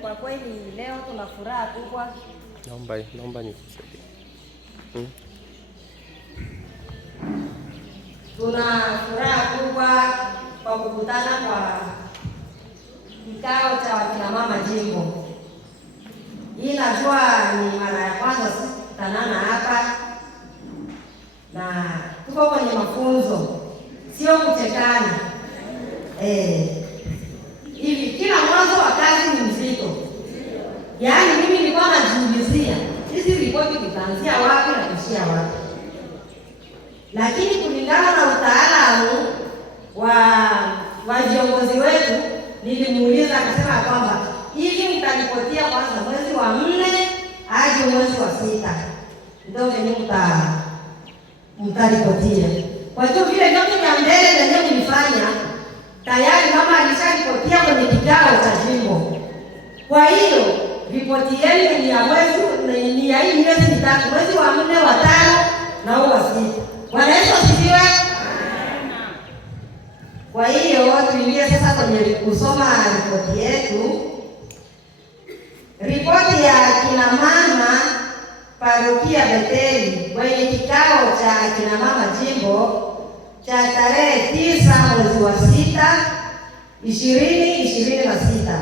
Kwa kweli leo tuna furaha kubwa. Naomba nikusaidie. Tuna furaha kubwa kwa kukutana kwa kikao cha wakina mama jimbo. Hii najua ni mara ya kwanza kukutanana hapa, na tuko kwenye mafunzo, sio kuchekana. Hivi kila mwanzo wa kazi ni mzito. Yaani mimi nilikuwa najiulizia hizi ripoti tutaanzia wapi na kuishia wapi, lakini kulingana na utaalamu wa viongozi wetu, nilimuuliza akasema kwamba hivi mtaripotia kwanza mwezi wa 4 hadi mwezi wa 6 ndio venye mtaripotia. Kwa hiyo vile vyote vya mbele venye mlifanya tayari mama alisharipotia kwenye kikao cha jimbo. Kwa hiyo ripoti yenu ni ya hii miezi 3, mwezi wa 4, wa 5 na wa 6. Bwana Yesu asifiwe. Kwa hiyo tuingie sasa kwenye kusoma ripoti yetu. Ripoti ya kina mama parokia Betheli kwenye kikao cha kina mama jimbo cha tarehe 9 mwezi wa 6 2026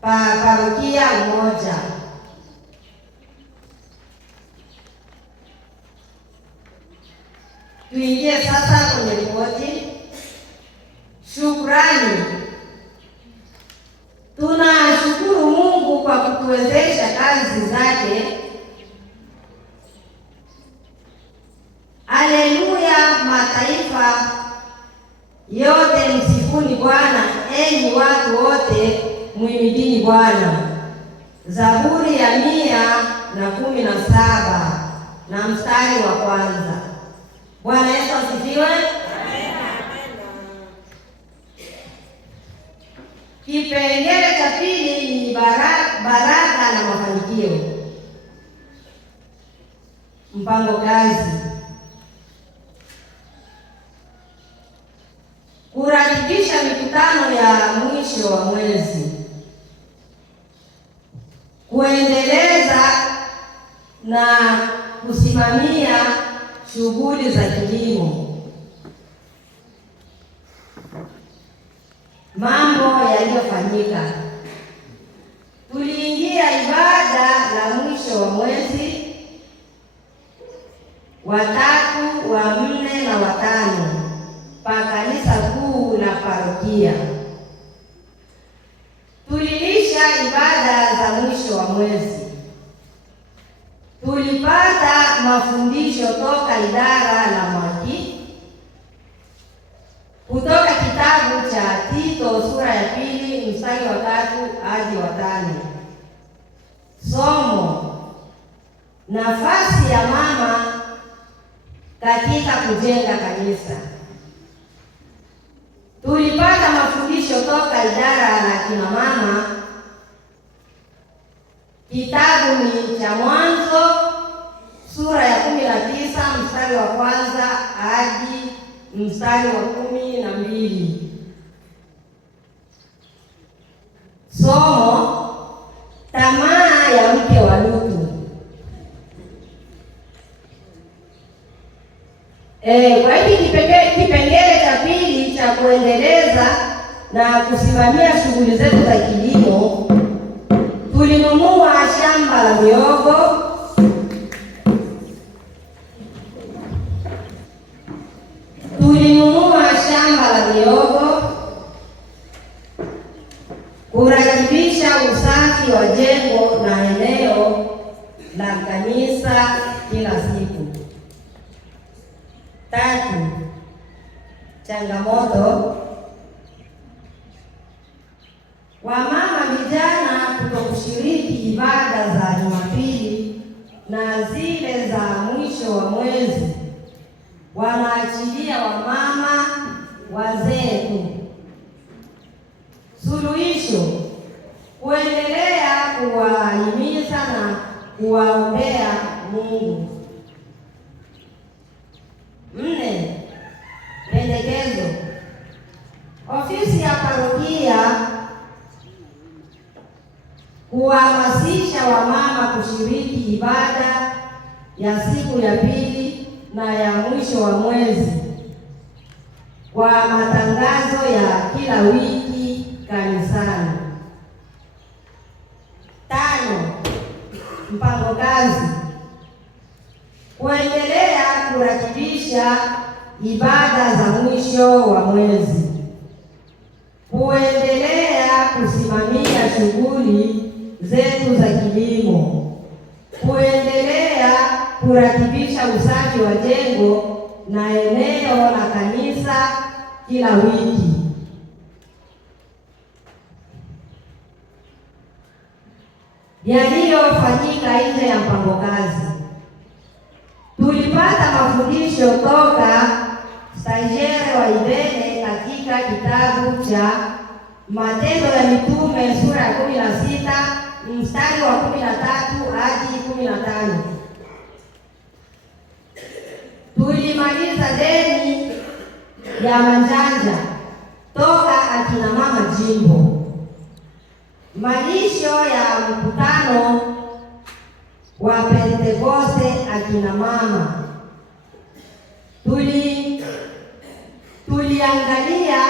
parokia moja. Tuingie sasa kwenye ripoti. Shukrani. Tunashukuru Mungu kwa kutuwezesha kazi zake. Haleluya, mataifa yote msifuni Bwana, enyi watu wote muhimidini Bwana. Zaburi ya 117 na mstari wa 1. Bwana Yesu asifiwe. Kipengele cha pili ni baraka na mafanikio. Mpango kazi. Kuratibisha mikutano ya mwisho wa mwezi. Kuendeleza na kusimamia shughuli za kilimo. Mambo yaliyofanyika. Tuliingia ibada la mwisho wa mwezi wa 3, wa 4 na wa 5 pa kanisa kuu la parokia. Tulilisha ibada za mwisho wa mwezi. Tulipata mafundisho toka idara la mwaki kutoka kitabu cha Tito sura ya 2 mstari wa 3 hadi wa 5. Somo: nafasi ya mama katika kujenga kanisa. Tulipata mafundisho toka idara la kina mama. Kitabu ni cha Mwanzo sura ya 19 mstari wa 1 hadi mstari wa 12. Somo: tamaa ya mke wa Lutu. Kwa hiki kipengele cha pili cha kuendeleza na kusimamia shughuli zetu za kilimo, tulinunua shamba la mihogo. Kurakibisha usafi wa jengo na eneo la kanisa kila siku. 3. Changamoto: wamama vijana kutokushiriki ibada za Jumapili na zile za mwisho wa mwezi. Wanaachilia wamama wazee tu. Suluhisho: kuendelea kuwahimiza na kuwaombea Mungu. 4. Pendekezo: ofisi ya parokia kuhamasisha wamama kushiriki ibada ya siku ya pili na ya mwisho wa mwezi kwa matangazo ya kila wiki kanisani. 5. Mpango kazi: kuendelea kuratibisha ibada za mwisho wa mwezi, kuendelea kusimamia shughuli zetu za kilimo, kuendelea kuratibisha usafi wa jengo na eneo la kanisa kila wiki. Yaliyofanyika nje ya mpango kazi: tulipata mafundisho toka stagiaire wa Ibene katika kitabu cha Matendo ya Mitume sura ya 16 mstari wa 13 hadi 15. Tulimaliza deni ya manjanja toka akina mama jimbo. Malisho ya mkutano wa Pentekoste akina mama. Tuliangalia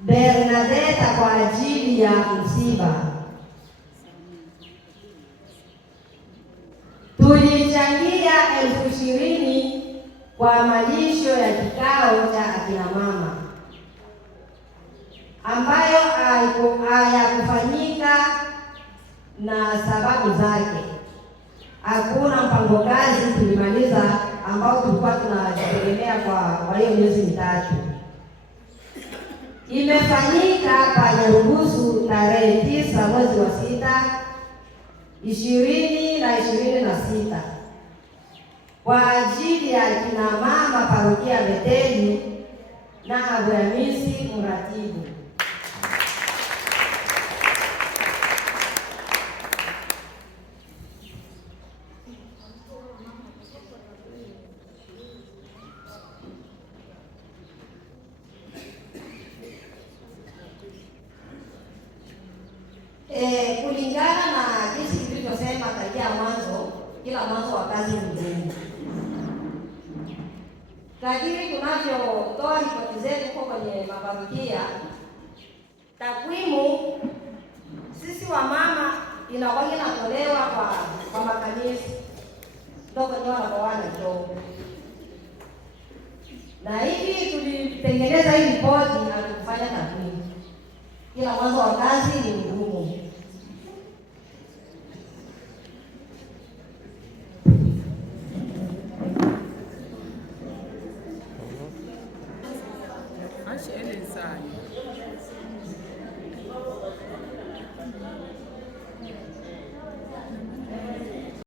Bernadeta kwa ajili ya msiba. Tulichangia 20,000 kwa malisho ya kikao cha akina mama ambayo hayakufanyika na sababu zake. Hakuna mpango kazi tulimaliza ambao tulikuwa tunajitegemea kwa hiyo miezi mitatu. Imefanyika pa Nyarugusu tarehe 9 mwezi wa 6, 20 na 26 kwa ajili ya kina mama parokia Beteli na Abuhamisi mratibu. Kulingana na jinsi tulivyosema tangia mwanzo, kila mwanzo wa kazi ni mgumu. Kadiri tunavyotoa ripoti zetu huko kwenye maparokia, takwimu sisi wa mama inakuwa inatolewa kwa makanisa ndio kwenye wanapoana kidogo, na hivi tulitengeneza hii ripoti na kufanya takwimu. Kila mwanzo wa kazi ni mgumu. Acha ele sai.